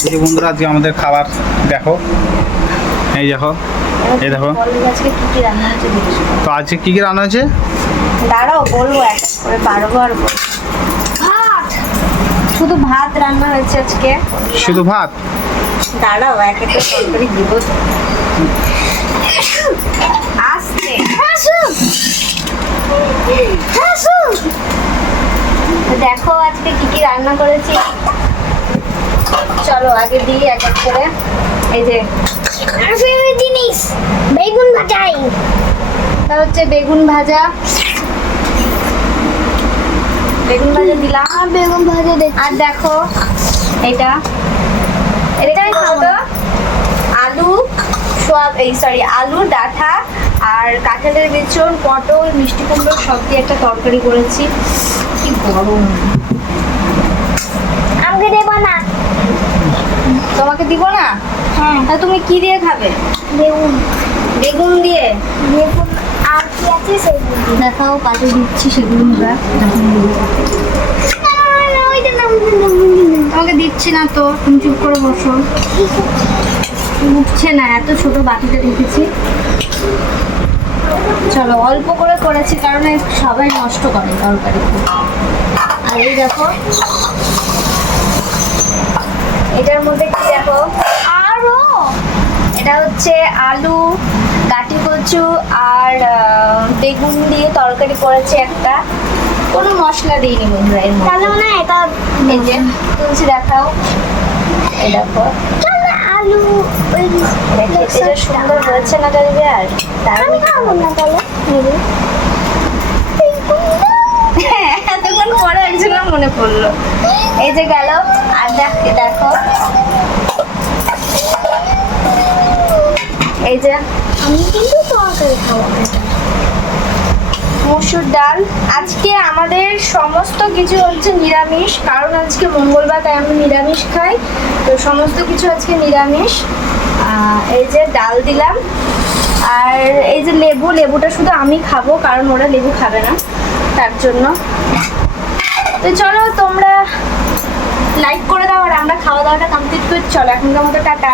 এই যে বন্ধুরা আজকে আমাদের খাবার দেখো। এই দেখো এই দেখো। তো আজকে কী কী রান্না হয়েছে? দাঁড়াও বলব এক করে পারব আর ভাত! শুধু ভাত রান্না হয়েছে আজকে। শুধু ভাত? দাঁড়াও এক একটা তরকারি দিব। আস্তে। দেখো আজকে কি কি রান্না করেছি। চলো আগে দিই এক এক করে। এই যে আর ফেভারিট জিনিস? বেগুন ভাজাই এটা হচ্ছে বেগুন ভাজা। বেগুন ভাজা দিলাম। আর বেগুন ভাজা দেখ আর দেখো এটা। এটাই খাও তো আলু সোয়াব এই সরি আলু ডাঁটা আর কাঁঠালের বেচন পটল মিষ্টি কুমড়ো সব দিয়ে একটা তরকারি করেছি। কি গরম। আমাকে দেবো না। তোমাকে দিব না? হ্যাঁ। তা তুমি কি দিয়ে খাবে? বেগুন। বেগুন দিয়ে? বেগুন আর কি আছে সেগুলো দেখাও পাতে দিচ্ছি সেগুলো আমরা। তোমাকে দিচ্ছি না তো তুমি চুপ করে বসো। উঠছে না এত ছোট বাটিতে রেখেছি। চলো অল্প করে করেছি কারণ সবাই নষ্ট করে তরকারি আর এই দেখো এটার মধ্যে কি দেখো? আরও! এটা হচ্ছে আলু কাটি কচু আর বেগুন দিয়ে তরকারি করেছে একটা। কোনো মশলা দিইনি বন্ধুরা এর মধ্যে। তাহলে মনে হয় এটা এই যে তুলসী দেখাও। এই দেখো। আলু ওই এটা সুন্দর হয়েছে না জানবে আর। আমি খাব না তাহলে। মনে পড়ল। এই যে গেল আর দেখ দেখো। এই যে আমি কিন্তু তরকারি খাব। মসুর ডাল। আজকে আমাদের সমস্ত কিছু হচ্ছে নিরামিষ কারণ আজকে মঙ্গলবার তাই আমি নিরামিষ খাই। তো সমস্ত কিছু আজকে নিরামিষ। এই যে ডাল দিলাম। আর এই যে লেবু লেবুটা শুধু আমি খাব কারণ ওরা লেবু খাবে না তার জন্য। তো চলো তোমরা লাইক করে দাও আর আমরা খাওয়া দাওয়াটা কমপ্লিট করে। চলো এখনকার মতো টাটা।